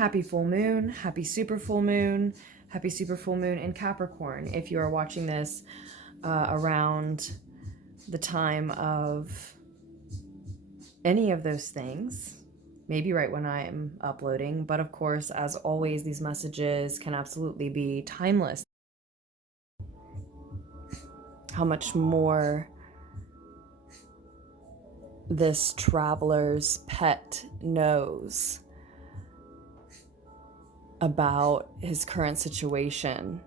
Happy full moon, happy super full moon in Capricorn. If you are watching this around the time of any of those things, maybe right when I am uploading, but of course, as always, these messages can absolutely be timeless. How much more this traveler's pet knows about his current situation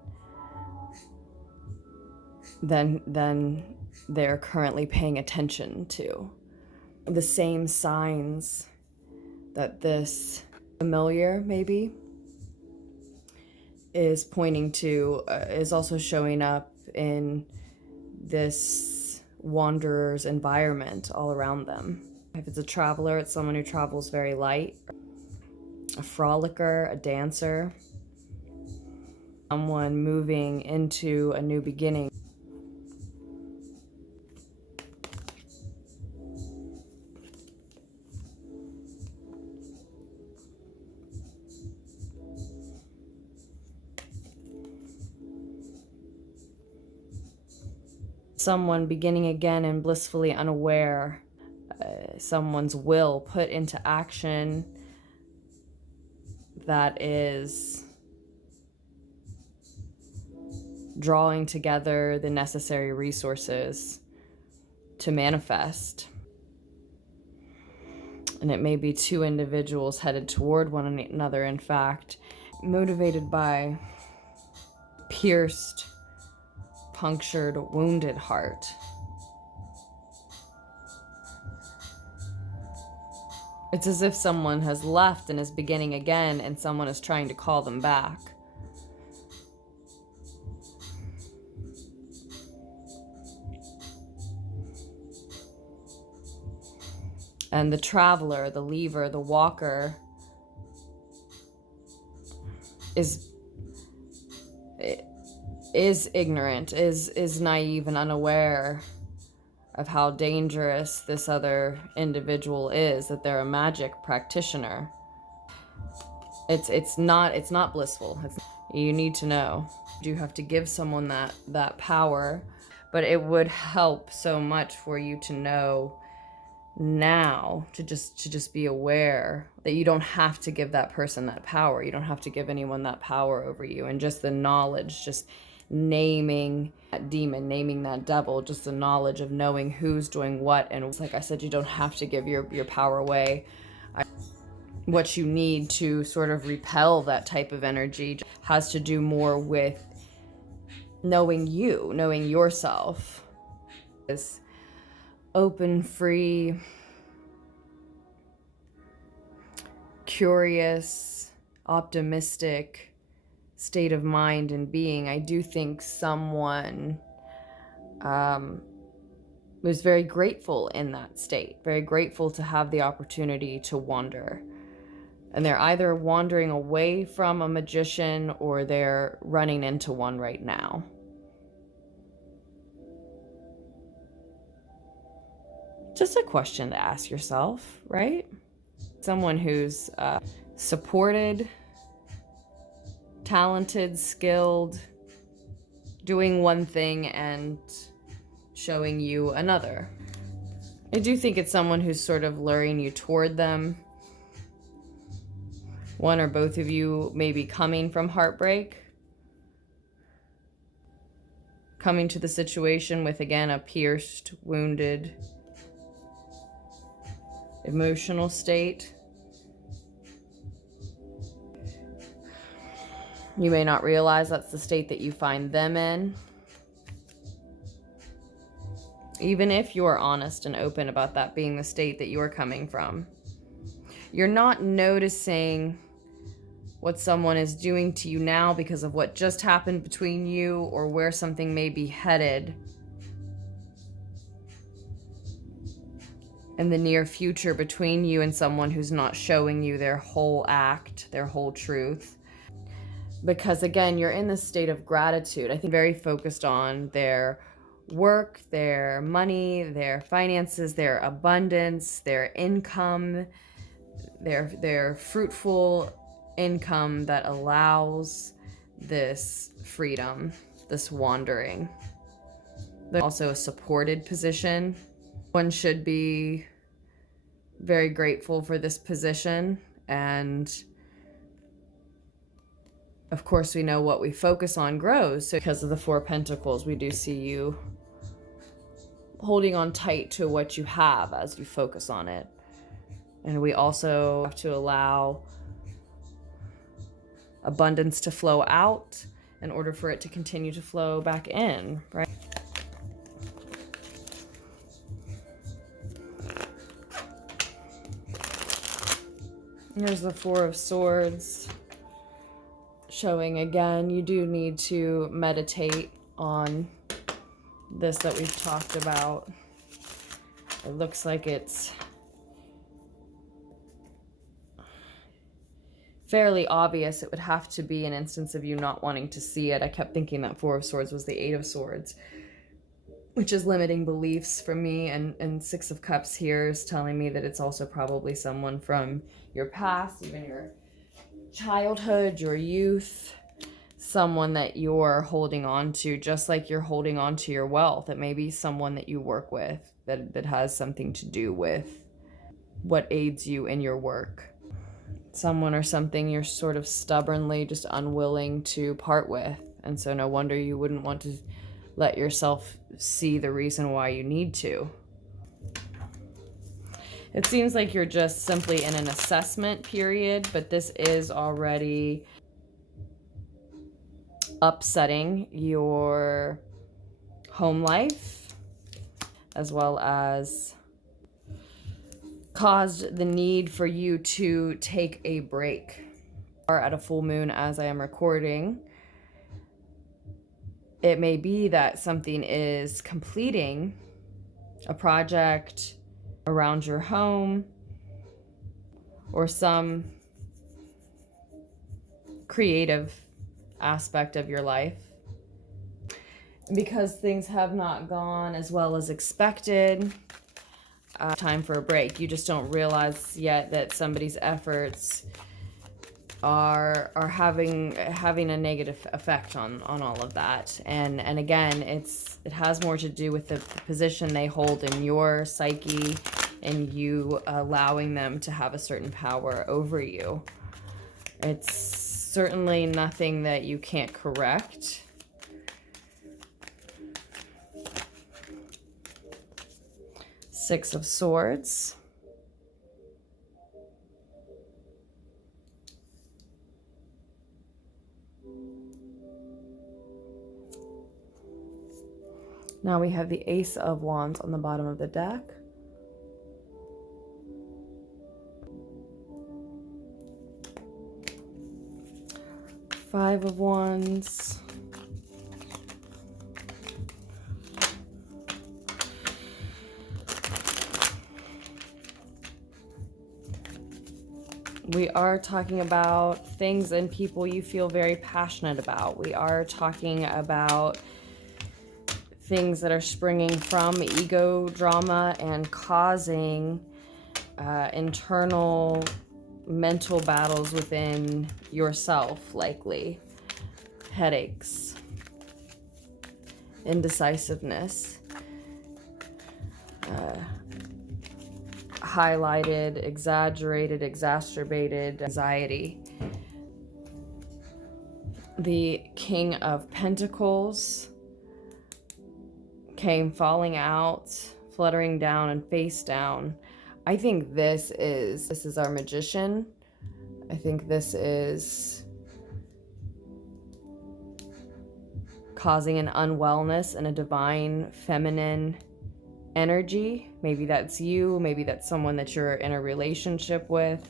than they're currently paying attention to. The same signs that this familiar maybe is pointing to is also showing up in this wanderer's environment all around them. If it's a traveler, it's someone who travels very light, a frolicker, a dancer, someone moving into a new beginning. Someone beginning again and blissfully unaware, someone's will put into action that is drawing together the necessary resources to manifest. And it may be two individuals headed toward one another, in fact, motivated by pierced, punctured, wounded heart. It's as if someone has left and is beginning again, and someone is trying to call them back. And the traveler, the leaver, the walker is ignorant, is naive and unaware of how dangerous this other individual is, that they're a magic practitioner. It's not blissful. You need to know. You have to give someone that power, but it would help so much for you to know now, to just be aware that you don't have to give that person that power. You don't have to give anyone that power over you. And just the knowledge, just naming that demon, naming that devil, just the knowledge of knowing who's doing what. And like I said, you don't have to give your power away. What you need to sort of repel that type of energy has to do more with knowing you, knowing yourself. This open, free, curious, optimistic state of mind and being. I do think someone was very grateful in that state, very grateful to have the opportunity to wander. And they're either wandering away from a magician or they're running into one right now. Just a question to ask yourself, right? Someone who's supported, talented, skilled, doing one thing and showing you another. I do think it's someone who's sort of luring you toward them. One or both of you may be coming from heartbreak, coming to the situation with, again, a pierced, wounded, emotional state. You may not realize that's the state that you find them in. Even if you're honest and open about that being the state that you're coming from, you're not noticing what someone is doing to you now because of what just happened between you or where something may be headed in the near future between you and someone who's not showing you their whole act, their whole truth. Because again, you're in this state of gratitude. I think very focused on their work, their money, their finances, their abundance, their income, their fruitful income that allows this freedom, this wandering. There's also a supported position. One should be very grateful for this position, and of course we know what we focus on grows. So because of the Four of Pentacles, we do see you holding on tight to what you have as you focus on it. And we also have to allow abundance to flow out in order for it to continue to flow back in, right? Here's the Four of Swords, showing again, you do need to meditate on this that we've talked about. It looks like it's fairly obvious. It would have to be an instance of you not wanting to see it. I kept thinking that Four of Swords was the Eight of Swords, which is limiting beliefs for me, and Six of Cups here is telling me that it's also probably someone from your past, even your childhood, your youth, someone that you're holding on to, just like you're holding on to your wealth. It may be someone that you work with that has something to do with what aids you in your work. Someone or something you're sort of stubbornly just unwilling to part with. And so no wonder you wouldn't want to let yourself see the reason why you need to. It seems like you're just simply in an assessment period, but this is already upsetting your home life, as well as caused the need for you to take a break. Or at a full moon as I am recording, it may be that something is completing a project around your home or some creative aspect of your life. Because things have not gone as well as expected, time for a break. You just don't realize yet that somebody's efforts are having a negative effect on all of that. And again, it has more to do with the position they hold in your psyche and you allowing them to have a certain power over you. It's certainly nothing that you can't correct. Six of Swords. Now we have the Ace of Wands on the bottom of the deck. Five of Wands. We are talking about things and people you feel very passionate about. We are talking about things that are springing from ego drama and causing internal mental battles within yourself, likely. Headaches, indecisiveness, highlighted, exaggerated, exacerbated anxiety. The King of Pentacles came falling out, fluttering down and face down. I think this is our Magician. I think this is causing an unwellness and a divine feminine energy. Maybe that's you, maybe that's someone that you're in a relationship with.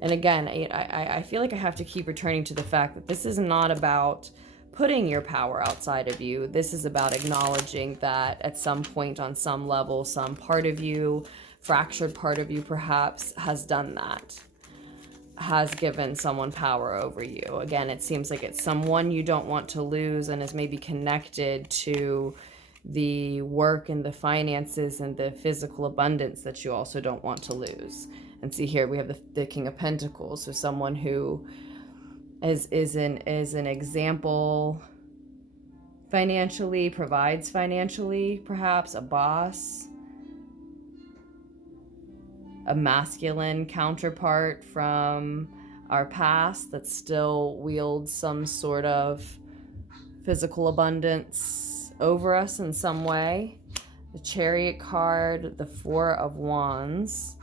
And again, I feel like I have to keep returning to the fact that this is not about putting your power outside of you. This is about acknowledging that at some point, on some level, some part of you, fractured part of you perhaps, has done that, has given someone power over you. Again, it seems like it's someone you don't want to lose and is maybe connected to the work and the finances and the physical abundance that you also don't want to lose. And see here, we have the King of Pentacles. So someone who is an example financially, provides financially, perhaps a boss, a masculine counterpart from our past that still wields some sort of physical abundance over us in some way. The Chariot card, the Four of Wands.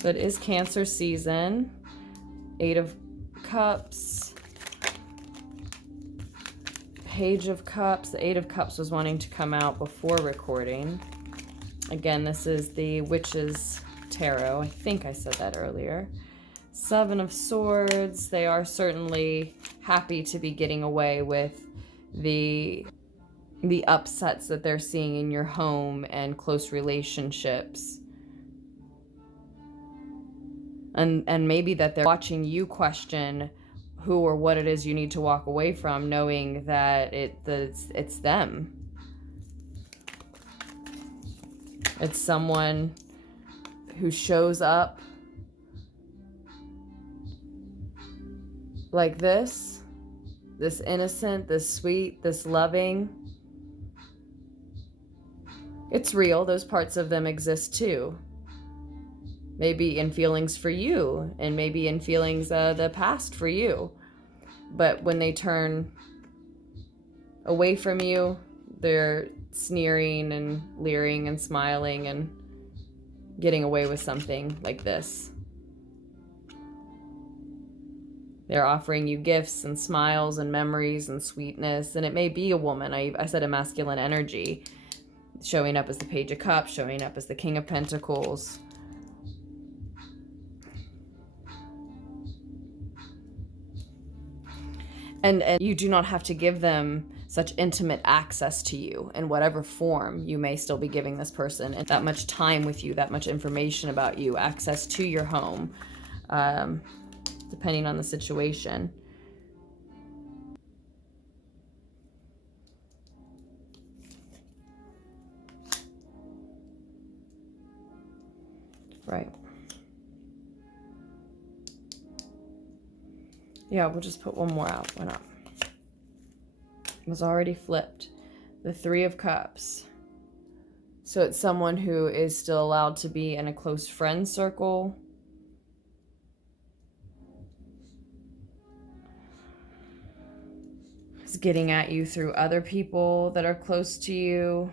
So it is Cancer season. Eight of Cups. Page of Cups. The Eight of Cups was wanting to come out before recording. Again, this is the Witch's Tarot. I think I said that earlier. Seven of Swords. They are certainly happy to be getting away with the upsets that they're seeing in your home and close relationships. And maybe that they're watching you question who or what it is you need to walk away from, knowing that it's them. It's someone who shows up like this innocent, this sweet, this loving. It's real. Those parts of them exist too. Maybe in feelings for you, and maybe in feelings the past for you. But when they turn away from you, they're sneering and leering and smiling and getting away with something like this. They're offering you gifts and smiles and memories and sweetness. And it may be a woman. I said a masculine energy, showing up as the Page of Cups, showing up as the King of Pentacles. And you do not have to give them such intimate access to you in whatever form you may still be giving this person, and that much time with you, that much information about you, access to your home, depending on the situation. Right. Yeah, we'll just put one more out. Why not? It was already flipped. The Three of Cups. So it's someone who is still allowed to be in a close friend circle. It's getting at you through other people that are close to you.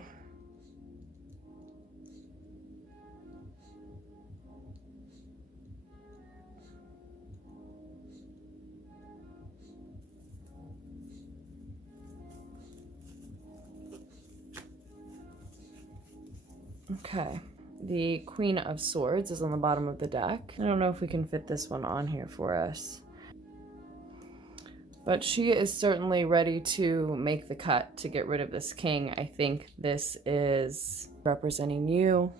Okay, the Queen of Swords is on the bottom of the deck. I don't know if we can fit this one on here for us. But she is certainly ready to make the cut to get rid of this king. I think this is representing you.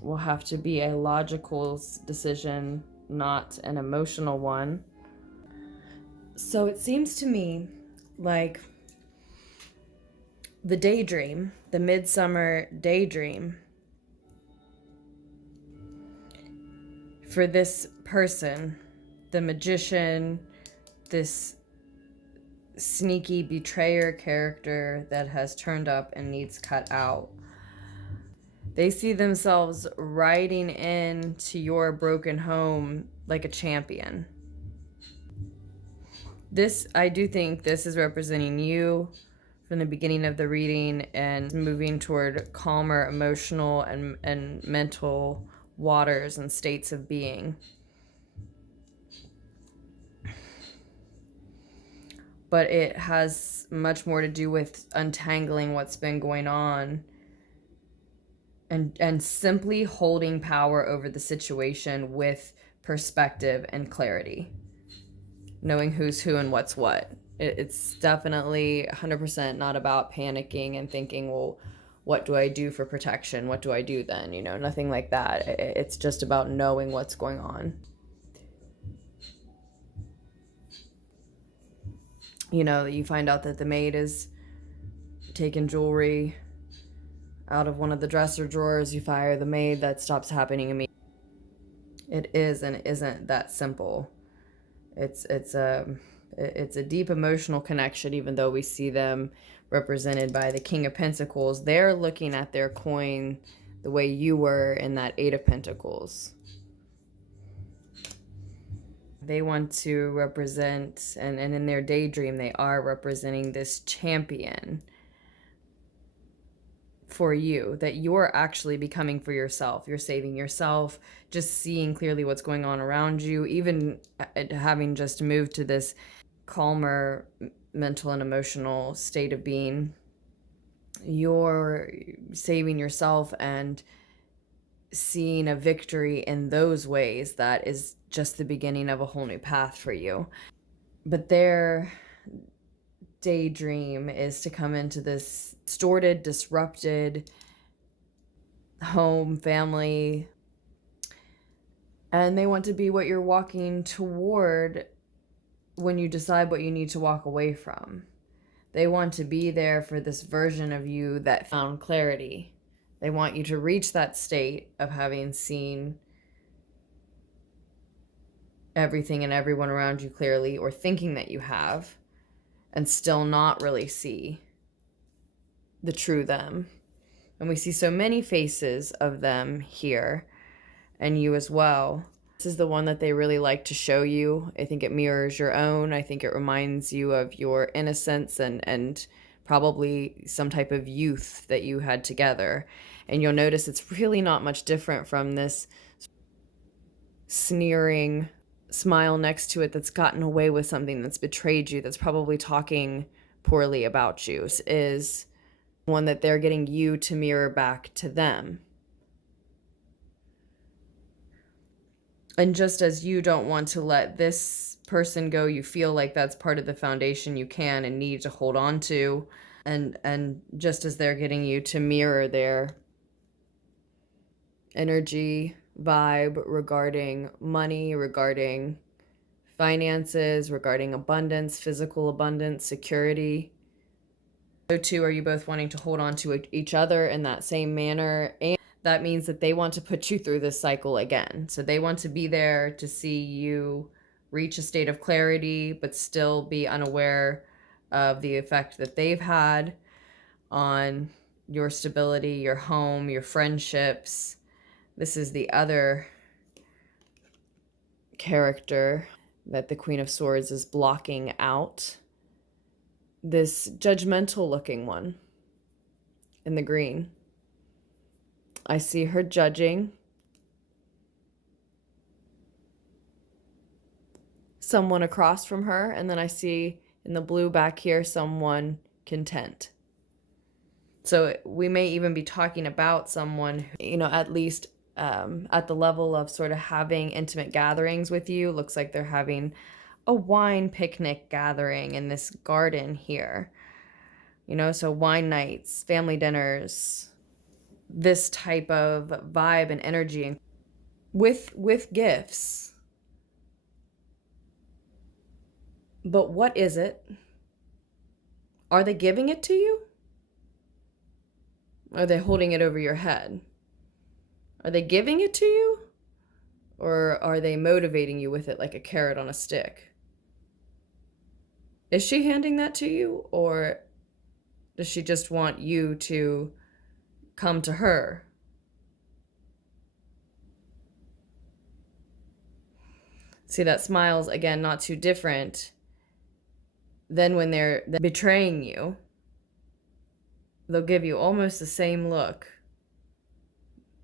Will have to be a logical decision, not an emotional one. So it seems to me like the daydream, the Midsummer Day Dream, for this person, the magician, this sneaky betrayer character that has turned up and needs cut out. They see themselves riding into your broken home like a champion. I do think this is representing you from the beginning of the reading and moving toward calmer emotional and mental waters and states of being. But it has much more to do with untangling what's been going on and simply holding power over the situation with perspective and clarity. Knowing who's who and what's what. It's definitely 100% not about panicking and thinking, well, what do I do for protection? What do I do then? You know, nothing like that. It's just about knowing what's going on. You know, you find out that the maid is taking jewelry out of one of the dresser drawers. You fire the maid. That stops happening immediately. It is and isn't that simple. It's a deep emotional connection, even though we see them represented by the King of Pentacles. They're looking at their coin the way you were in that Eight of Pentacles. They want to represent, and in their daydream, they are representing this champion for you, that you're actually becoming for yourself. You're saving yourself, just seeing clearly what's going on around you, even having just moved to this calmer mental and emotional state of being. You're saving yourself and seeing a victory in those ways. That is just the beginning of a whole new path for you. But their daydream is to come into this distorted, disrupted home, family, and they want to be what you're walking toward when you decide what you need to walk away from. They want to be there for this version of you that found clarity. They want you to reach that state of having seen everything and everyone around you clearly, or thinking that you have, and still not really see the true them. And we see so many faces of them here, and you as well. This is the one that they really like to show you. I think it mirrors your own. I think it reminds you of your innocence and probably some type of youth that you had together. And you'll notice it's really not much different from this sneering smile next to it that's gotten away with something, that's betrayed you, that's probably talking poorly about you. This is one that they're getting you to mirror back to them. And just as you don't want to let this person go, you feel like that's part of the foundation you can and need to hold on to. And just as they're getting you to mirror their energy, vibe regarding money, regarding finances, regarding abundance, physical abundance, security. So too, are you both wanting to hold on to each other in that same manner? And that means that they want to put you through this cycle again. So they want to be there to see you reach a state of clarity, but still be unaware of the effect that they've had on your stability, your home, your friendships. This is the other character that the Queen of Swords is blocking out. This judgmental looking one in the green. I see her judging someone across from her, and then I see in the blue back here someone content. So we may even be talking about someone who, you know, at least at the level of sort of having intimate gatherings with you. Looks like they're having a wine picnic gathering in this garden here. You know, so wine nights, family dinners, this type of vibe and energy with gifts. But what is it? Are they giving it to you? Are they holding it over your head? Are they giving it to you? Or are they motivating you with it like a carrot on a stick? Is she handing that to you, or does she just want you to come to her? See, that smile's, again, not too different than when they're betraying you. They'll give you almost the same look.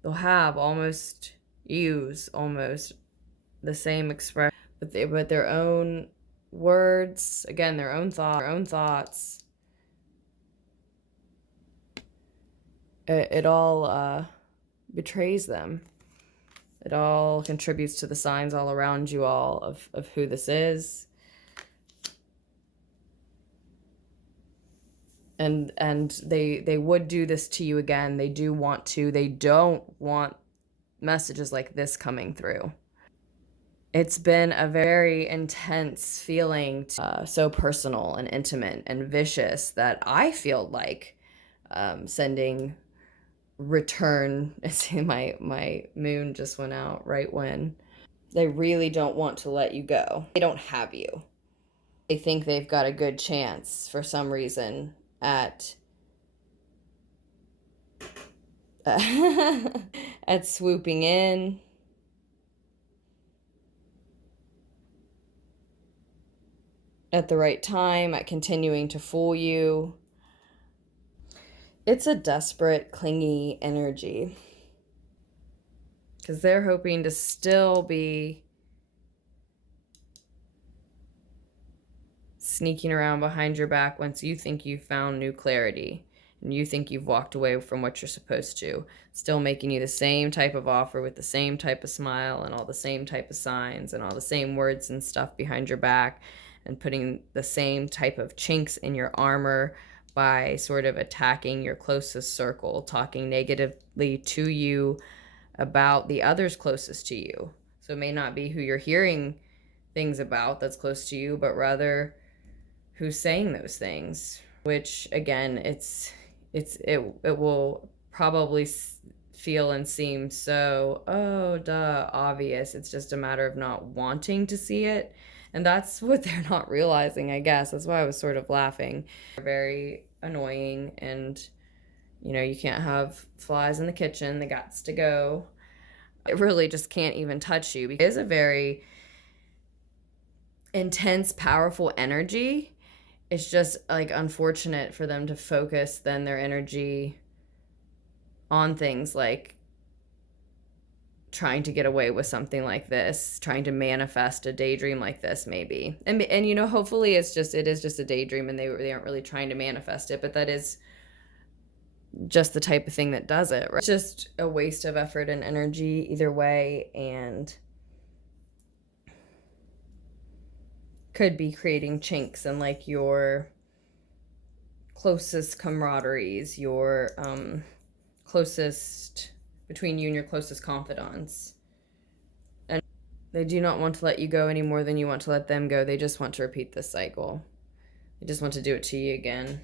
They'll have use almost the same expression, but their own words, again, their own thoughts. It all betrays them. It all contributes to the signs all around you all of who this is. And they would do this to you again. They do want to. They don't want messages like this coming through. It's been a very intense feeling, so personal and intimate and vicious, that I feel like sending return. See, my moon just went out right when they really don't want to let you go. They don't have you. They think they've got a good chance for some reason at at swooping in. At the right time, at continuing to fool you. It's a desperate, clingy energy. Because they're hoping to still be sneaking around behind your back once you think you've found new clarity and you think you've walked away from what you're supposed to. Still making you the same type of offer with the same type of smile and all the same type of signs and all the same words and stuff behind your back, and putting the same type of chinks in your armor by sort of attacking your closest circle, talking negatively to you about the others closest to you. So it may not be who you're hearing things about that's close to you, but rather who's saying those things, which again, it will probably feel and seem so, oh, duh, obvious. It's just a matter of not wanting to see it. And that's what they're not realizing, I guess. That's why I was sort of laughing. They're very annoying, and you can't have flies in the kitchen. They gots to go. It really just can't even touch you. It is a very intense, powerful energy. It's just like unfortunate for them to focus then their energy on things like trying to get away with something like this, trying to manifest a daydream like this, maybe. And hopefully it is just a daydream and they aren't really trying to manifest it, but that is just the type of thing that does it, right? It's just a waste of effort and energy either way, and could be creating chinks in like your closest camaraderies, your closest, between you and your closest confidants. And they do not want to let you go any more than you want to let them go. They just want to repeat this cycle. They just want to do it to you again.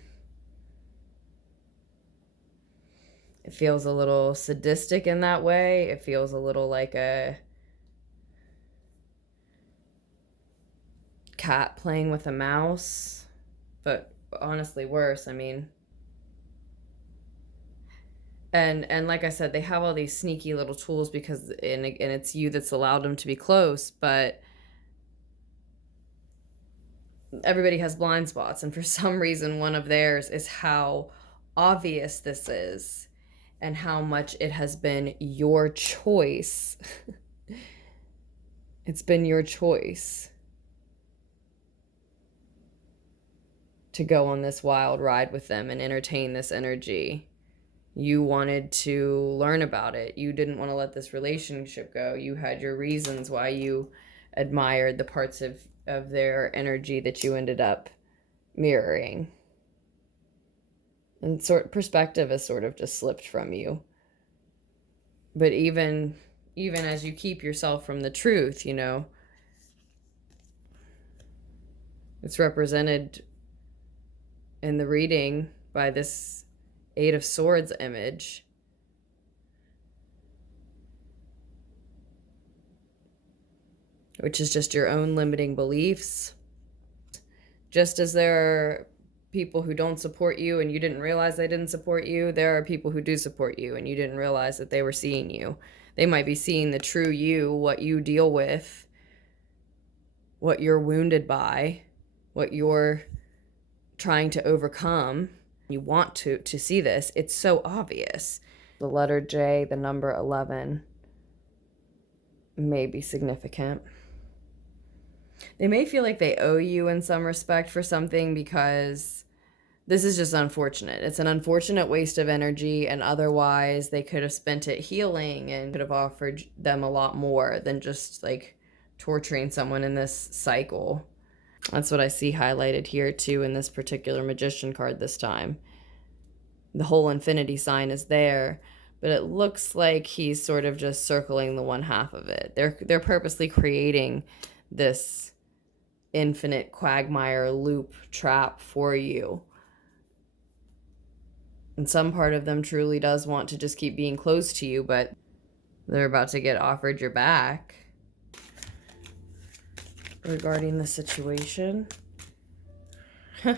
It feels a little sadistic in that way. It feels a little like a cat playing with a mouse, but honestly worse. I mean, and like I said, they have all these sneaky little tools because and it's you that's allowed them to be close, but everybody has blind spots, and for some reason one of theirs is how obvious this is and how much it has been your choice. It's been your choice to go on this wild ride with them and entertain this energy. You wanted to learn about it. You didn't want to let this relationship go. You had your reasons why you admired the parts of their energy that you ended up mirroring. And perspective has sort of just slipped from you. But even as you keep yourself from the truth, it's represented in the reading by this Eight of Swords image. Which is just your own limiting beliefs. Just as there are people who don't support you and you didn't realize they didn't support you, there are people who do support you and you didn't realize that they were seeing you. They might be seeing the true you, what you deal with, what you're wounded by, what you're trying to overcome. You want to see this. It's so obvious. The letter J, the number 11, may be significant. They may feel like they owe you in some respect for something, because this is just unfortunate. It's an unfortunate waste of energy, and otherwise they could have spent it healing and could have offered them a lot more than just like torturing someone in this cycle. That's what I see highlighted here too in this particular magician card this time. The whole infinity sign is there, but it looks like he's sort of just circling the one half of it. They're purposely creating this infinite quagmire loop trap for you. And some part of them truly does want to just keep being close to you, but they're about to get offered your back regarding the situation. So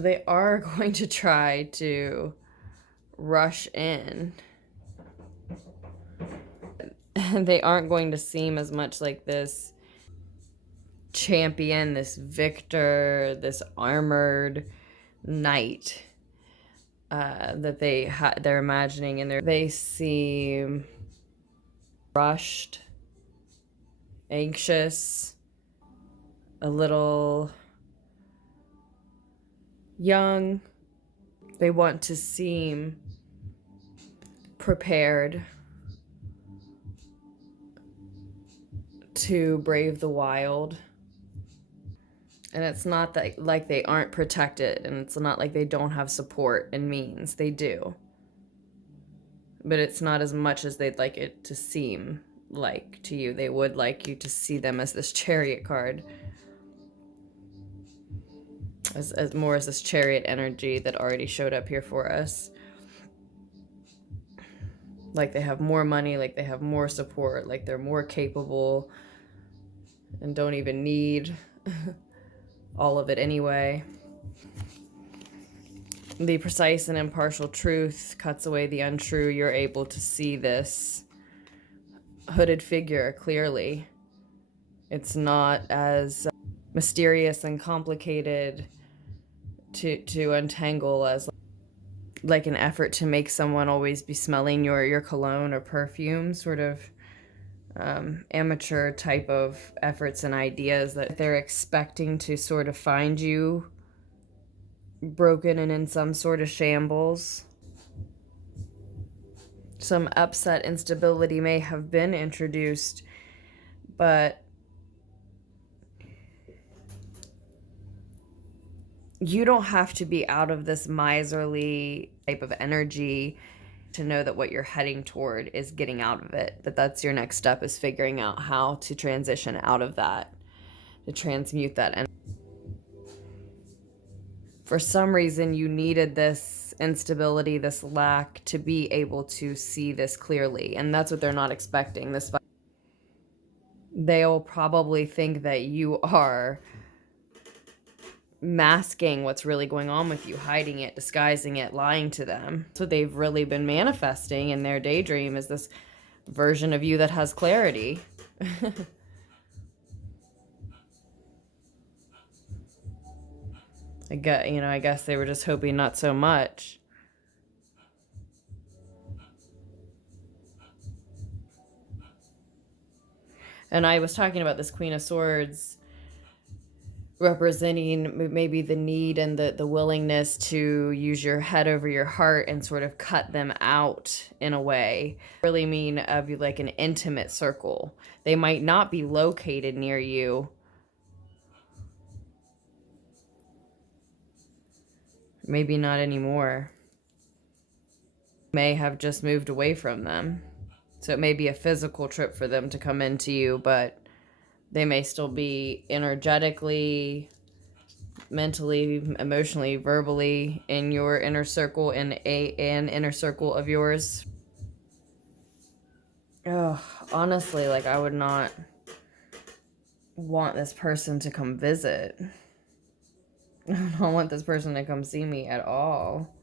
they are going to try to rush in. And they aren't going to seem as much like this champion, this victor, this armored knight that they're imagining, and they seem rushed, anxious, a little young. They want to seem prepared to brave the wild. And it's not that like they aren't protected, and it's not like they don't have support and means. They do. But it's not as much as they'd like it to seem like to you. They would like you to see them as this Chariot card. As more as this Chariot energy that already showed up here for us. Like they have more money, like they have more support, like they're more capable and don't even need all of it anyway. The precise and impartial truth cuts away the untrue. You're able to see this hooded figure clearly. It's not as mysterious and complicated to untangle as like an effort to make someone always be smelling your cologne or perfume, sort of amateur type of efforts and ideas that they're expecting to sort of find you broken and in some sort of shambles. Some upset instability may have been introduced, but you don't have to be out of this miserly type of energy to know that what you're heading toward is getting out of it. That's your next step, is figuring out how to transition out of that, to transmute that energy. For some reason, you needed this instability, this lack, to be able to see this clearly. And that's what they're not expecting. They'll probably think that you are masking what's really going on with you, hiding it, disguising it, lying to them. That's what they've really been manifesting in their daydream, is this version of you that has clarity. I guess they were just hoping not so much. And I was talking about this Queen of Swords representing maybe the need and the willingness to use your head over your heart and sort of cut them out in a way. Really mean of like an intimate circle. They might not be located near you. Maybe not anymore. May have just moved away from them. So it may be a physical trip for them to come into you, but they may still be energetically, mentally, emotionally, verbally in your inner circle, in an inner circle of yours. Oh, honestly, like I would not want this person to come visit. I don't want this person to come see me at all.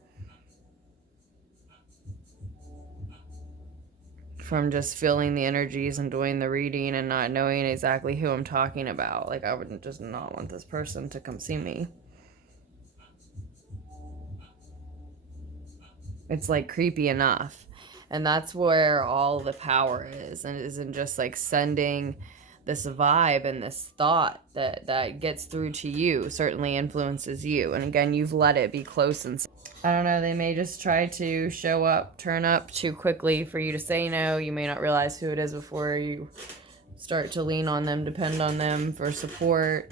From just feeling the energies and doing the reading and not knowing exactly who I'm talking about. Like I would just not want this person to come see me. It's like creepy enough. And that's where all the power is, and is in just like sending this vibe and this thought that gets through to you, certainly influences you. And again, you've let it be close and I don't know, they may just try to show up, turn up too quickly for you to say no. You may not realize who it is before you start to lean on them, depend on them for support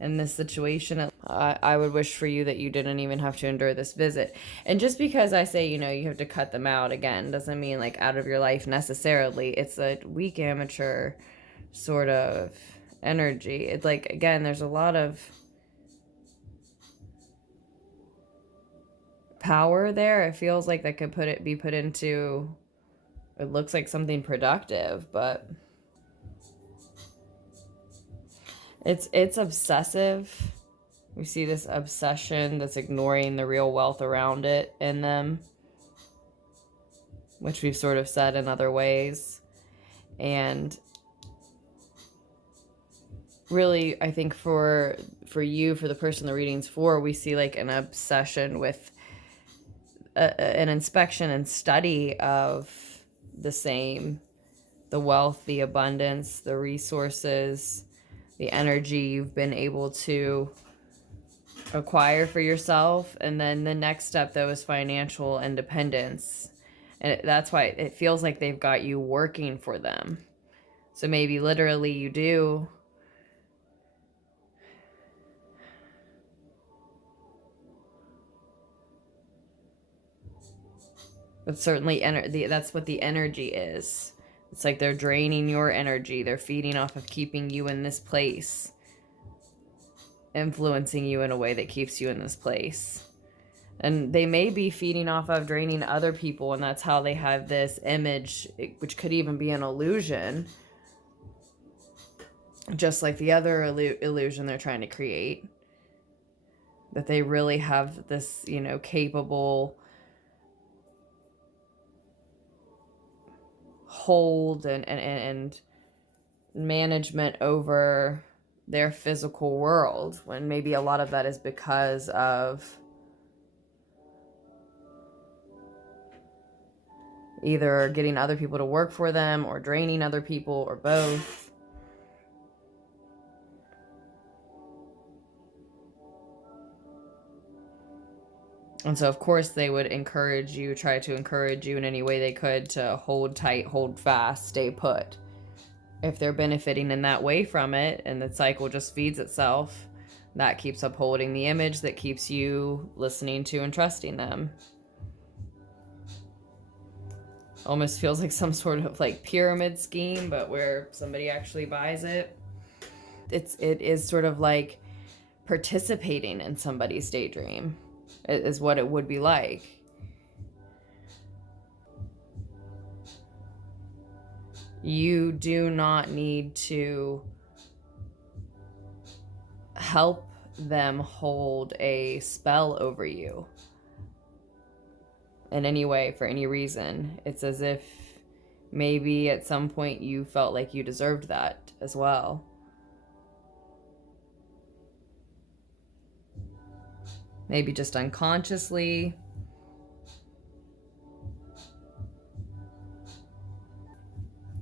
in this situation. I would wish for you that you didn't even have to endure this visit. And just because I say, you have to cut them out, again, doesn't mean like out of your life necessarily. It's a weak amateur sort of energy. It's like, again, there's a lot of power there. It feels like that could be put into, it looks like something productive, but it's obsessive. We see this obsession that's ignoring the real wealth around it in them, which we've sort of said in other ways. And really, I think for you, for the person the reading's for, we see like an obsession with an inspection and study of the same, the wealth, the abundance, the resources, the energy you've been able to acquire for yourself. And then the next step, though, is financial independence. And that's why it feels like they've got you working for them. So maybe literally you do. But certainly that's what the energy is. It's like they're draining your energy. They're feeding off of keeping you in this place, influencing you in a way that keeps you in this place. And they may be feeding off of draining other people, and that's how they have this image, which could even be an illusion, just like the other illusion they're trying to create, that they really have this, capable hold and management over their physical world, when maybe a lot of that is because of either getting other people to work for them or draining other people or both. And so, of course, they would try to encourage you in any way they could to hold tight, hold fast, stay put. If they're benefiting in that way from it, and the cycle just feeds itself, that keeps upholding the image that keeps you listening to and trusting them. Almost feels like some sort of like pyramid scheme, but where somebody actually buys it. It is sort of like participating in somebody's daydream. Is what it would be like. You do not need to help them hold a spell over you in any way, for any reason. It's as if maybe at some point you felt like you deserved that as well. Maybe just unconsciously.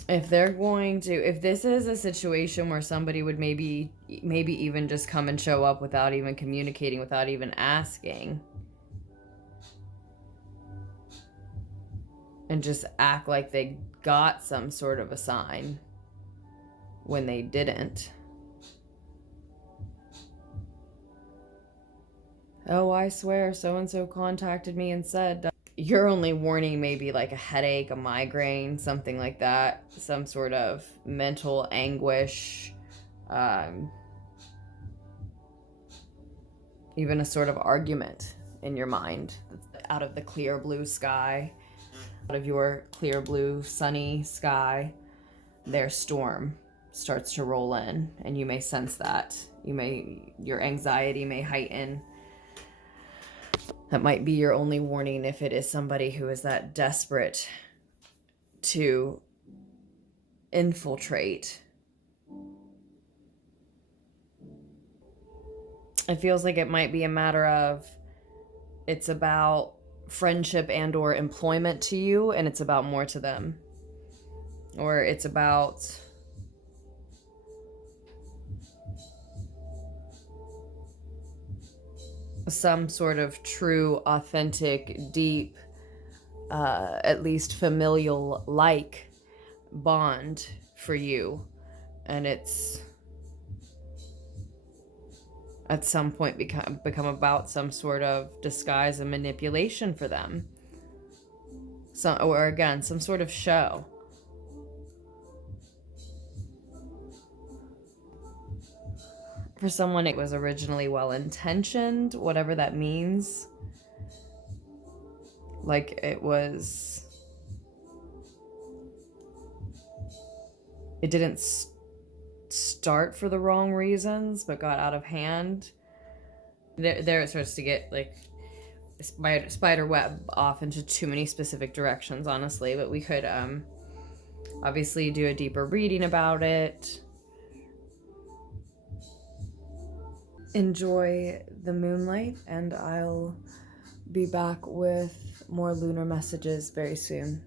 If this is a situation where somebody would maybe even just come and show up without even communicating, without even asking, and just act like they got some sort of a sign when they didn't. Oh, I swear, so-and-so contacted me and said, your only warning may be like a headache, a migraine, something like that. Some sort of mental anguish. Even a sort of argument in your mind. Out of the clear blue sky, out of your clear blue sunny sky, their storm starts to roll in, and you may sense that. Your anxiety may heighten. That might be your only warning if it is somebody who is that desperate to infiltrate. It feels like it might be a matter of it's about friendship and or employment to you, and it's about more to them. Or it's about some sort of true, authentic, deep, at least familial like bond for you. And it's at some point become about some sort of disguise and manipulation for them. Or again, some sort of show. For someone, it was originally well-intentioned, whatever that means. Like it didn't start for the wrong reasons, but got out of hand. There it starts to get like spider web off into too many specific directions, honestly. But we could obviously do a deeper reading about it. Enjoy the moonlight, and I'll be back with more lunar messages very soon.